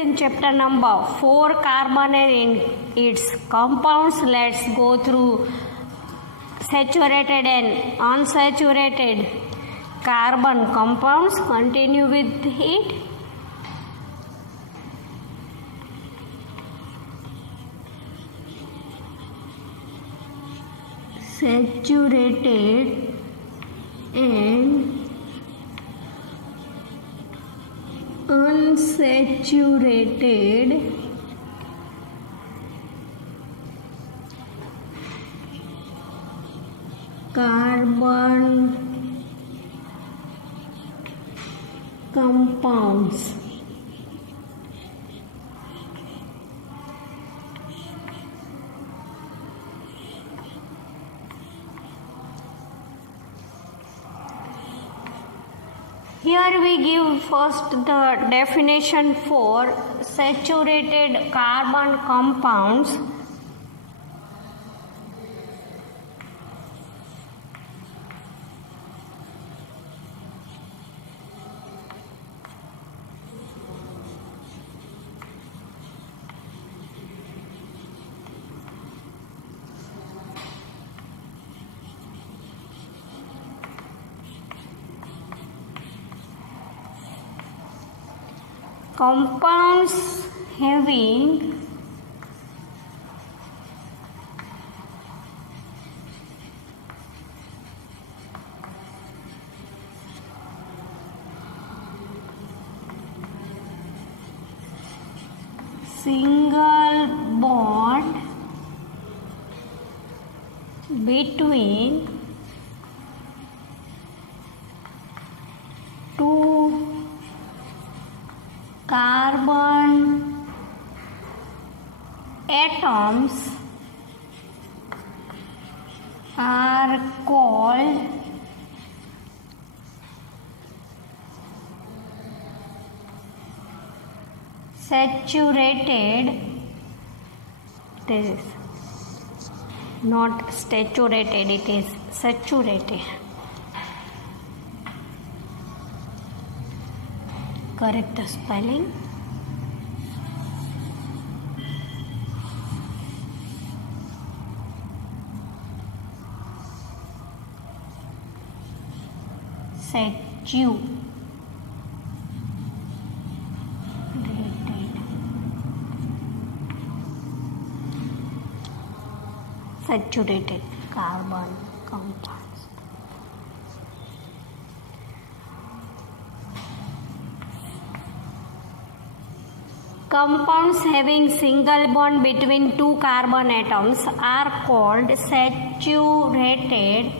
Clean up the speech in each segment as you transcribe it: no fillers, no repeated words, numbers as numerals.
In chapter number 4, carbon and its compounds. Let's go through saturated and unsaturated carbon compounds. Continue with it. Saturated and unsaturated carbon compounds. Here we give first the definition for saturated carbon compounds. Compounds having single bond between two carbon atoms are called saturated. It is not saturated, it is saturated. Correct the spelling. Saturated carbon compounds. Compounds having single bond between two carbon atoms are called saturated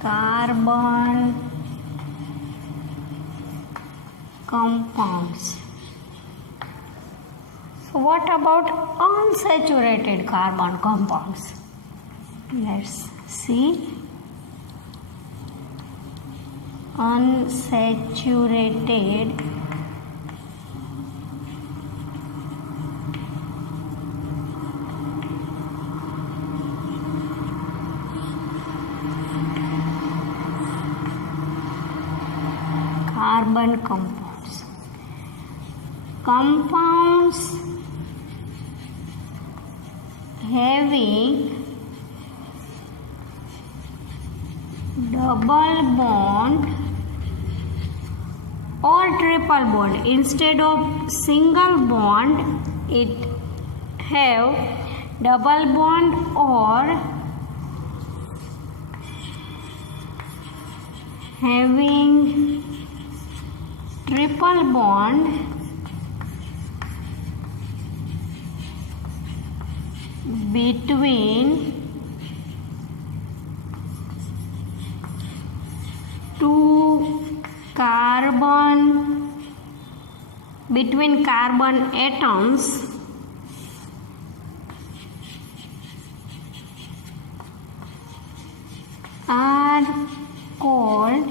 carbon compounds. So what about unsaturated carbon compounds? Let's see. Unsaturated carbon compounds. Compounds having double bond or triple bond. Instead of single bond, it have double bond or having triple bond between carbon atoms are called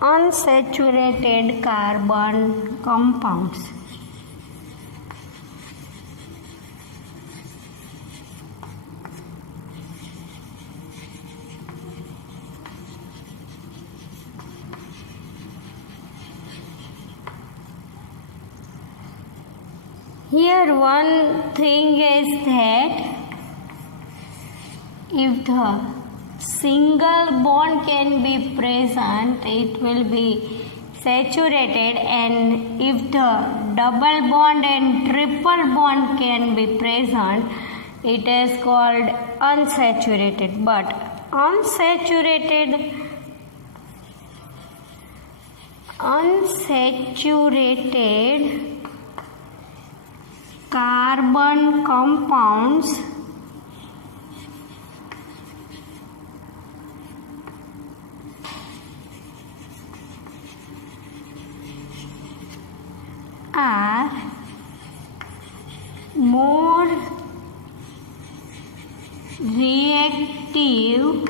unsaturated carbon compounds. Here one thing is that if the single bond can be present, it will be saturated, and if the double bond and triple bond can be present, it is called unsaturated. But unsaturated carbon compounds are more reactive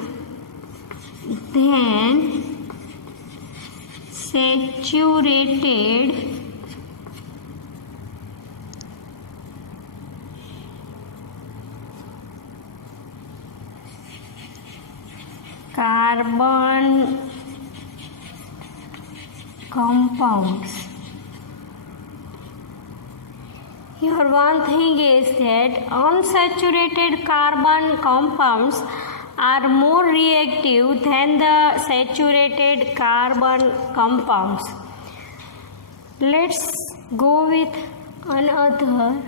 than saturated carbon compounds. Here one thing is that unsaturated carbon compounds are more reactive than the saturated carbon compounds. Let's go with another.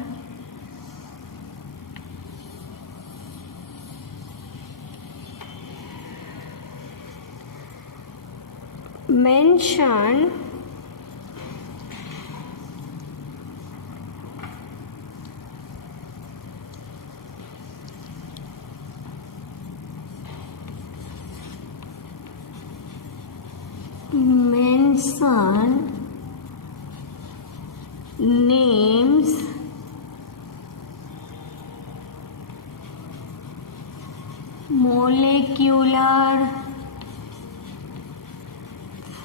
Mention names molecular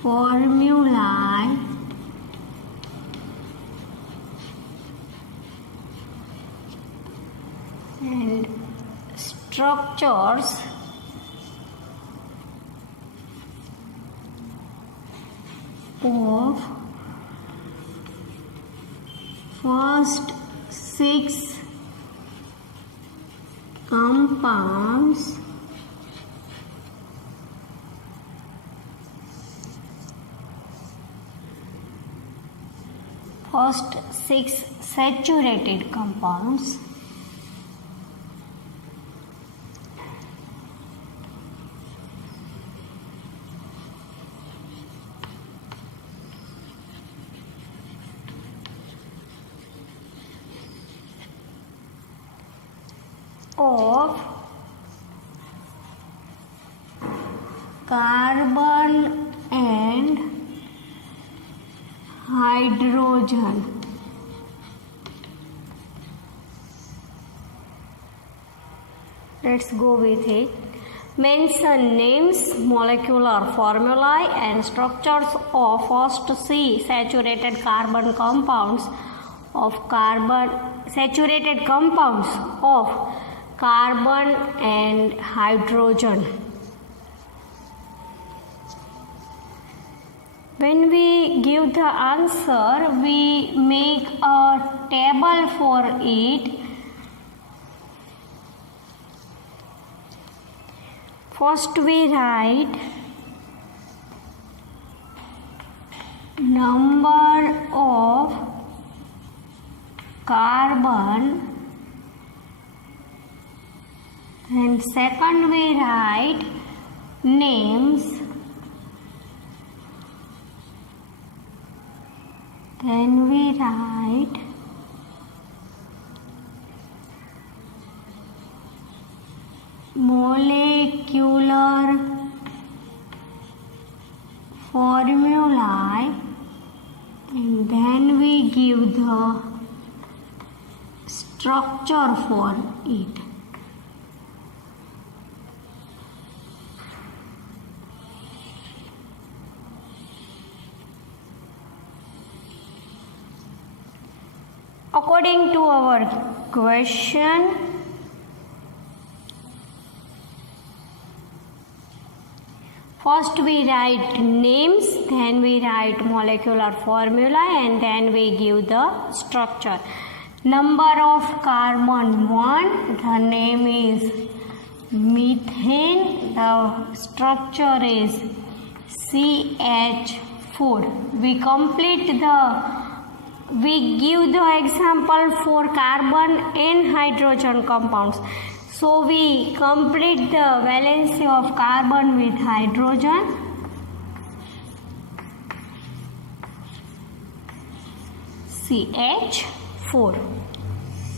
formulae and structures of first 6 compounds first 6 saturated compounds of carbon and hydrogen. Let's go with it. Mention names, molecular formulae and structures of first C saturated carbon compounds of saturated compounds of carbon and hydrogen. When we give the answer, we make a table for it. First we write number of carbon, and second we write names, then we write molecular formulae, and then we give the structure for it. According to our question, first we write names, then we write molecular formula, and then we give the structure. Number of carbon 1, the name is methane, the structure is CH4. We give the example for carbon and hydrogen compounds. So we complete the valency of carbon with hydrogen. CH4.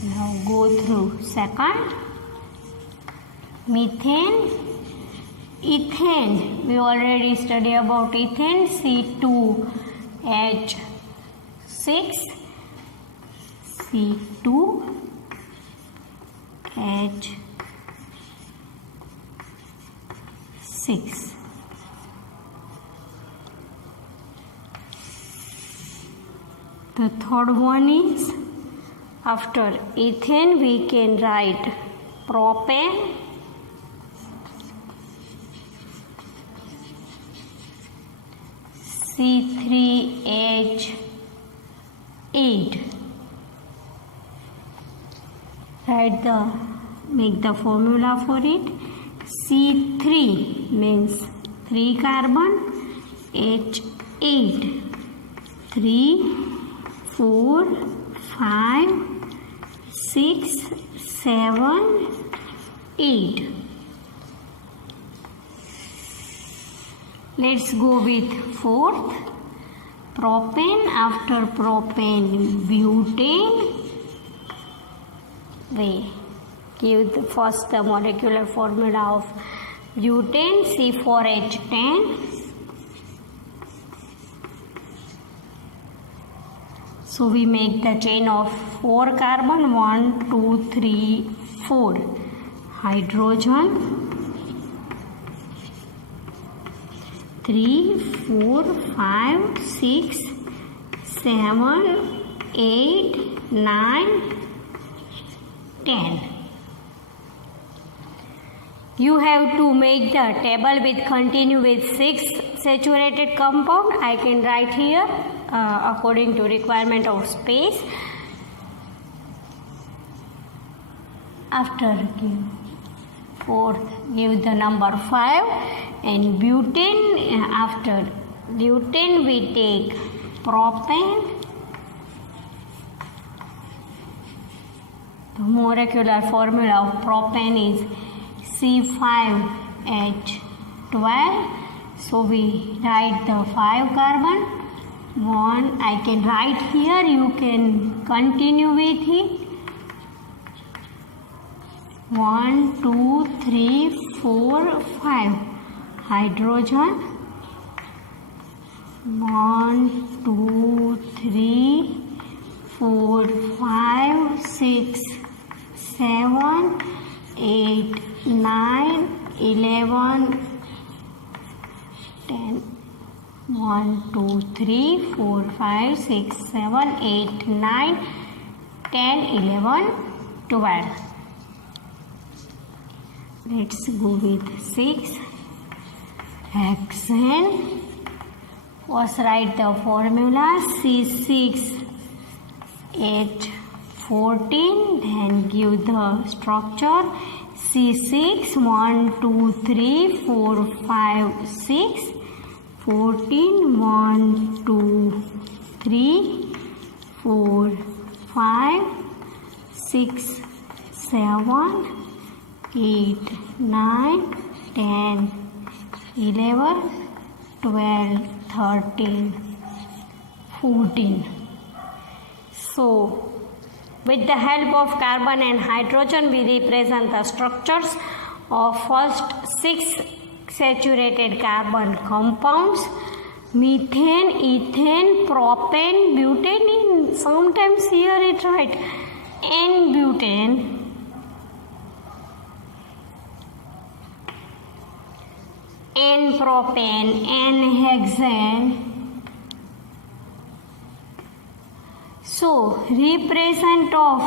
Now go through second. Methane. Ethane. We already studied about ethane. C2H6. C2H6. The third one is, after ethane we can write propane, C3H8. Make the formula for it. C3 means 3 carbon, H8, 3, 4, 5, 6, 7, 8. Let's go with fourth. Propane. After propane, butane. We give first the molecular formula of butane, C4H10. So we make the chain of 4 carbon, 1, 2, 3, 4. Hydrogen, 3, 4, 5, 6, 7, 8, 9, 10. You have to make the table with continue with 6 saturated compound. I can write here according to requirement of space. After fourth, give the number 5, and butane. After butane we take propane. The molecular formula of propane is C5H12. So we write the 5 carbon. 1, I can write here, you can continue with it. 1, 2, 3, 4, 5. Hydrogen. 1, 2, 3, 4, 5, 6, 7, 8, 9, 11, 10. 1, 2, 3, 4, 5, 6, 7, 8, 9, 10, 11, 12. Let's go with 6. Hexane. First write the formula C6H14, then give the structure C6, 1, 2, 3, 4, 5, 6, 14, 1, 2, 3, 4, 5, 6, 7, 8, 9, 10, 11, 12, 13, 14. So, with the help of carbon and hydrogen, we represent the structures of first 6 saturated carbon compounds: methane, ethane, propane, butane. Sometimes here it write N-butane, N-propane, N-hexane. So, represent of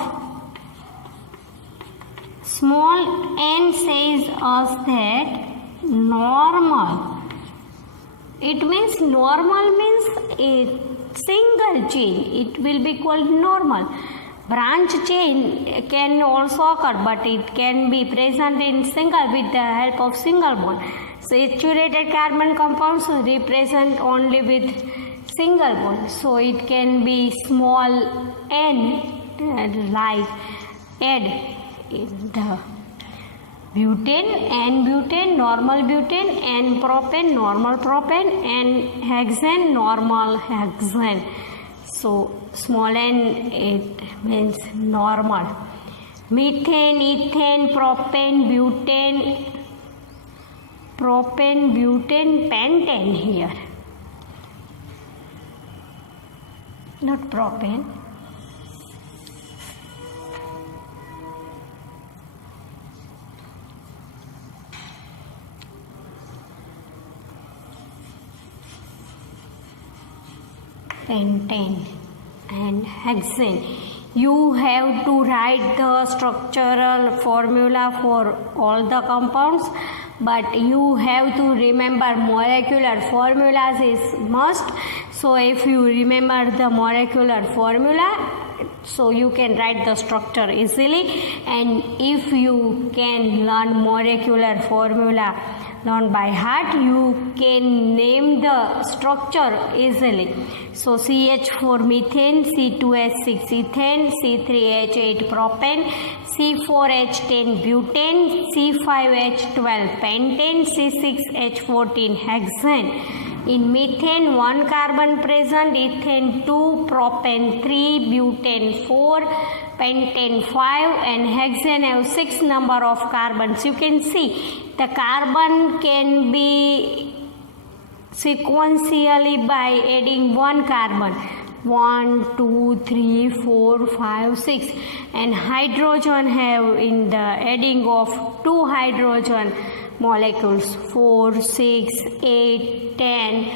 small n says us that normal. It means normal means a single chain. It will be called normal. branch chain can also occur, but it can be present in single with the help of single bond. Saturated carbon compounds represent only with single bond, so it can be small n, like add the butane, n-butane, normal butane, n-propane, normal propane, and hexane, normal hexane. So small n, it means normal. Methane, ethane, propane, butane, pentane here. Not propane. Pentane and hexane. You have to write the structural formula for all the compounds, but you have to remember molecular formulas is must. So if you remember the molecular formula, so you can write the structure easily, and if you can learn molecular formula learn by heart, you can name the structure easily. So CH4 methane, C2H6 ethane, C3H8 propane, C4H10 butane, C5H12 pentane, C6H14 hexane. In methane 1 carbon present, ethane 2, propane 3, butane 4, pentane 5, and hexane have 6 number of carbons. You can see the carbon can be sequentially by adding 1 carbon. 1, 2, 3, 4, 5, 6, and hydrogen have in the adding of 2 hydrogen molecules 4, 6, 8, 10,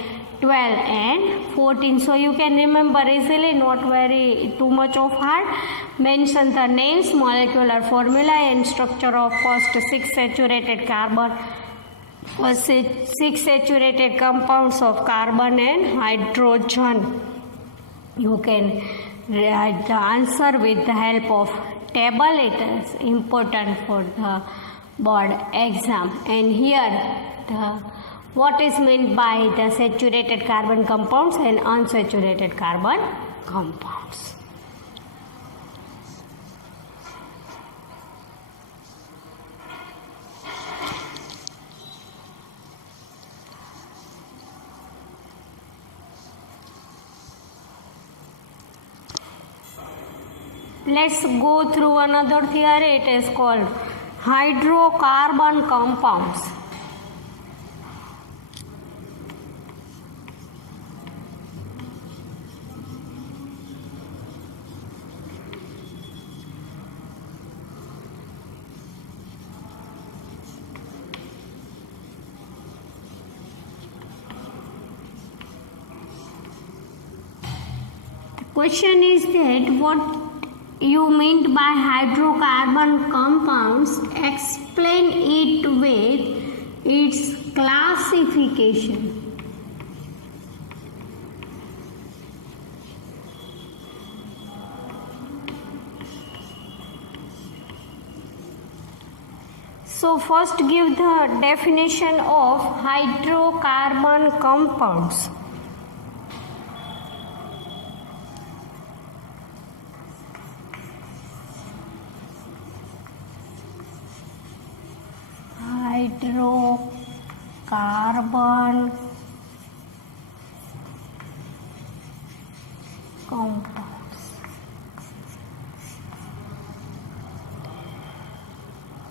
12 and 14. So you can remember easily, not very too much of hard. Mention the names, molecular formula and structure of first 6 saturated carbon or 6 saturated compounds of carbon and hydrogen. You can write the answer with the help of table. It is important for the board exam. And here what is meant by the saturated carbon compounds and unsaturated carbon compounds. Let's go through another theory. It is called hydrocarbon compounds. The question is that what you meant by hydrocarbon compounds, explain it with its classification. So first give the definition of hydrocarbon compounds. Hydrocarbon compounds.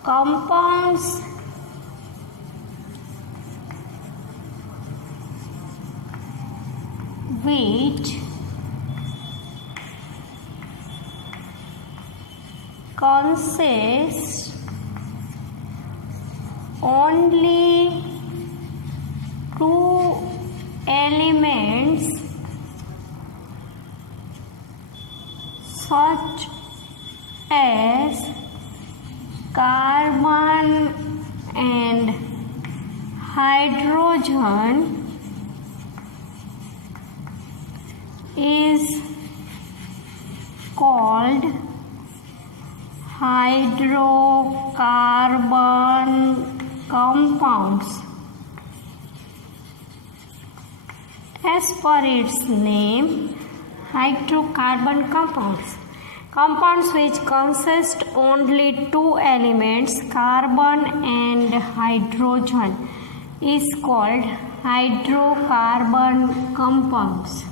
Compounds which consist only 2 elements such as carbon and hydrogen is called hydrocarbon compounds. As per its name, hydrocarbon compounds. Compounds which consist only two elements, carbon and hydrogen, is called hydrocarbon compounds.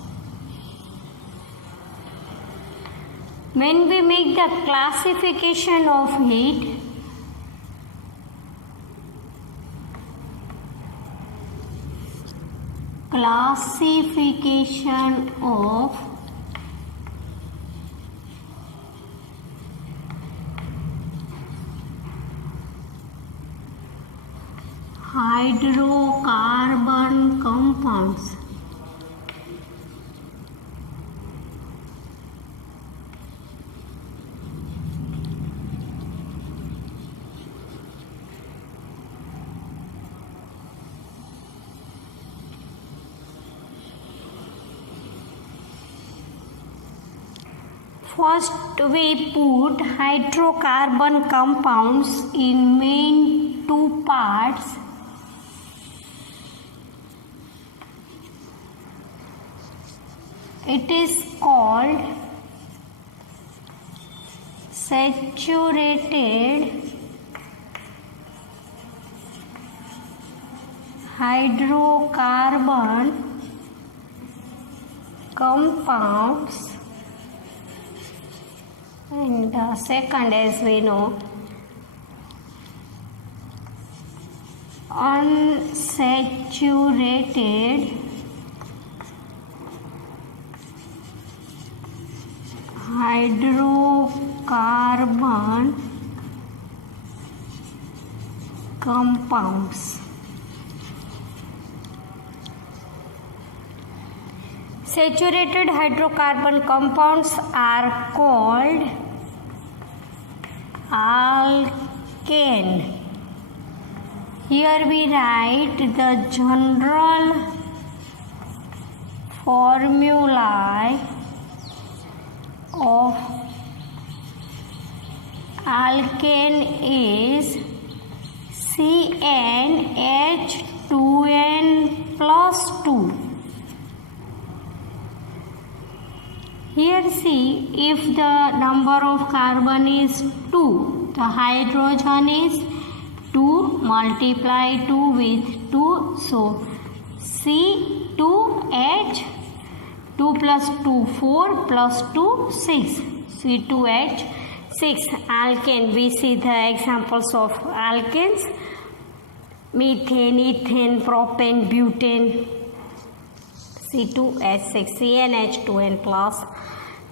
When we make the classification of it, hydrocarbon compounds. First, we put hydrocarbon compounds in main two parts. It is called saturated hydrocarbon compounds, and the second, as we know, unsaturated hydrocarbon compounds. Saturated hydrocarbon compounds are called alkane. Here we write the general formulae of alkane is CnH2n plus 2. Here see, if the number of carbon is 2, the hydrogen is 2, multiply 2 with 2, so C2H, 2 plus 2 4 plus 2 6, C2H6 alkane. We see the examples of alkanes: methane, ethane, propane, butane. C2H6, CnH2n plus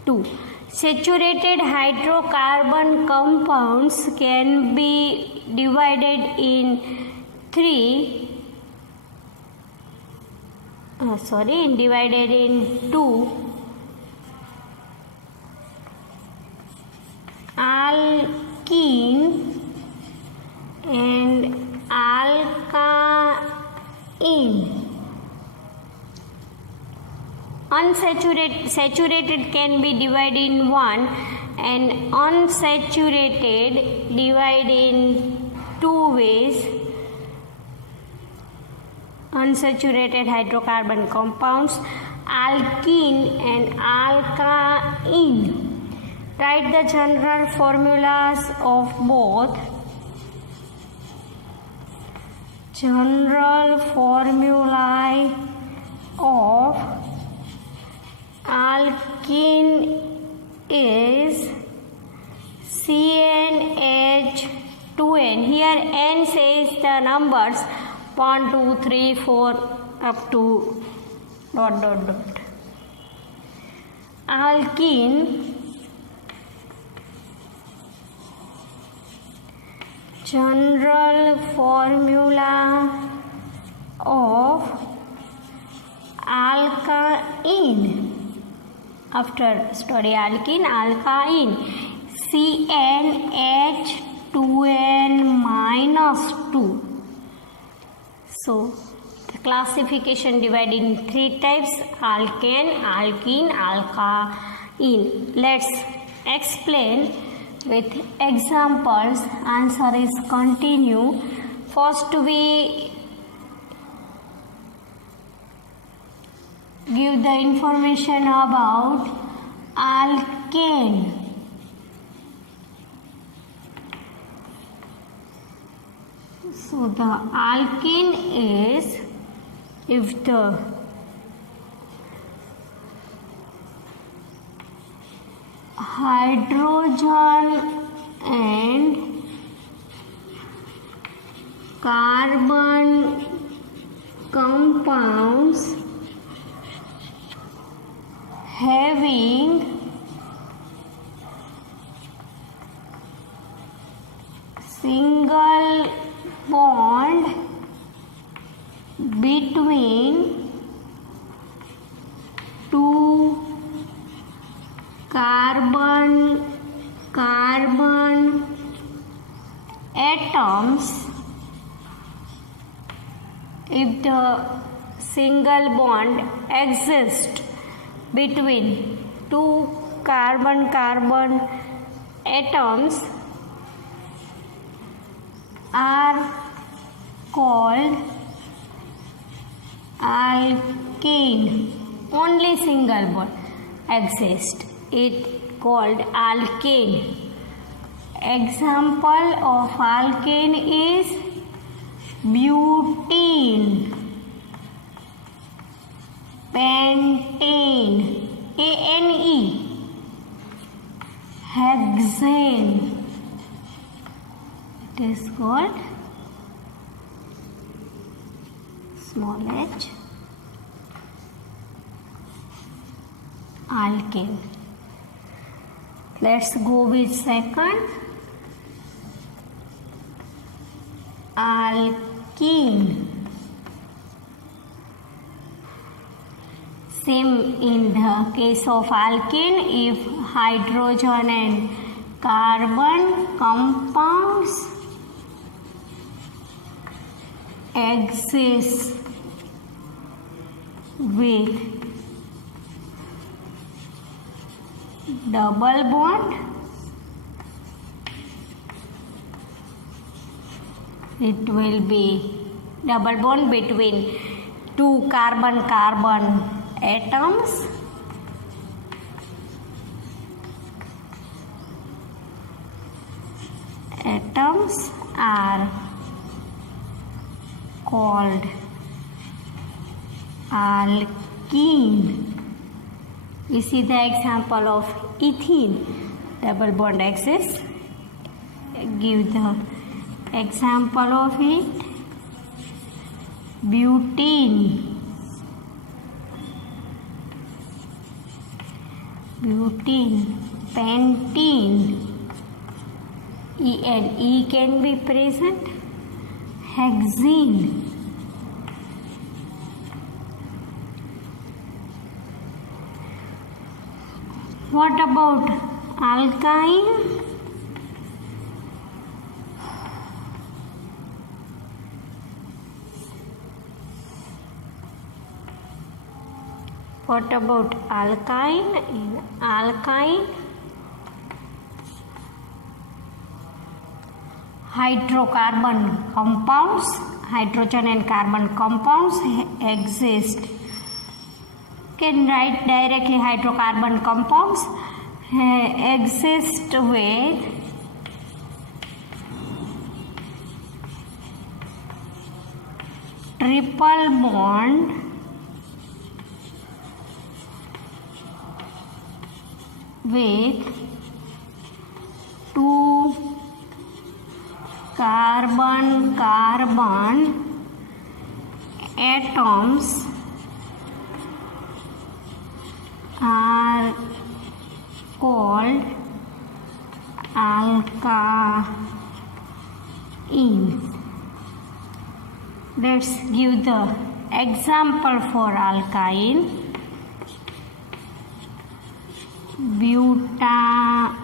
2. Saturated hydrocarbon compounds can be divided in two: alkene and alkyne. Saturated can be divided in 1 and unsaturated divided in 2 ways. Unsaturated hydrocarbon compounds, alkene and alkyne. Write the general formulas of both. General formulae of alkene is CnH2n. Here n says the numbers 1, 2, 3, 4 up to ... Alkene general formula of alkyne. After study alkene, alkyne, CnH2n minus 2. So the classification divided in 3 types: alkane, alkene, alkyne. Let's explain with examples. Answer is continue. First we give the information about alkane. So the alkane is if the hydrogen and carbon compounds having single bond between two carbon atoms. If the single bond exists between two carbon atoms are called alkane. Only single bond exists, it called alkane. Example of alkane is butene, pentane, ANE, hexane. It is called small h, alkane. Let's go with second. Alkene. Same in the case of alkene, if hydrogen and carbon compounds exist with double bond, it will be double bond between two carbon atoms. Atoms are called alkene. We see the example of ethene. Double bond exists. Give the example of it. Butene. Pentene. E can be present. Hexene. What about alkyne? What about alkyne? In alkyne, hydrocarbon compounds, hydrogen and carbon compounds exist. Can write directly hydrocarbon compounds exist with triple bond with two carbon atoms are called alkyne. Let's give the example for alkyne. Butane.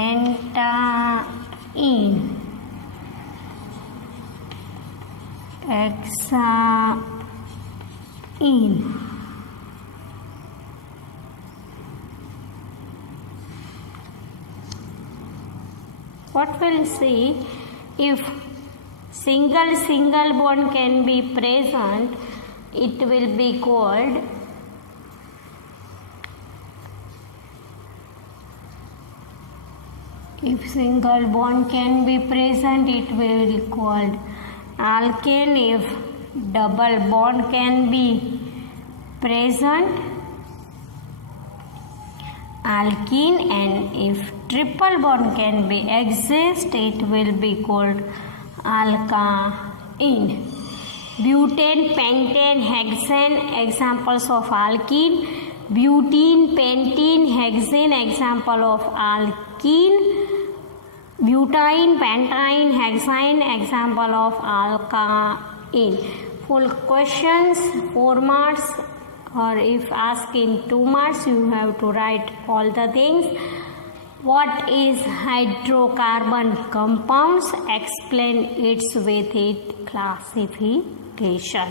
pentyne, hexane. What we'll see, if single bond can be present, it will be called if single bond can be present, it will be called alkane. If double bond can be present, alkene, and if triple bond can be exist, it will be called alkyne. Butane, pentane, hexane, examples of alkene. Butene, pentene, hexane, example of alkene. Butane, pentane, hexane, example of alkyne. Full questions 4 marks, or if asked in 2 marks, you have to write all the things. What is hydrocarbon compounds? Explain its with its classification.